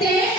usted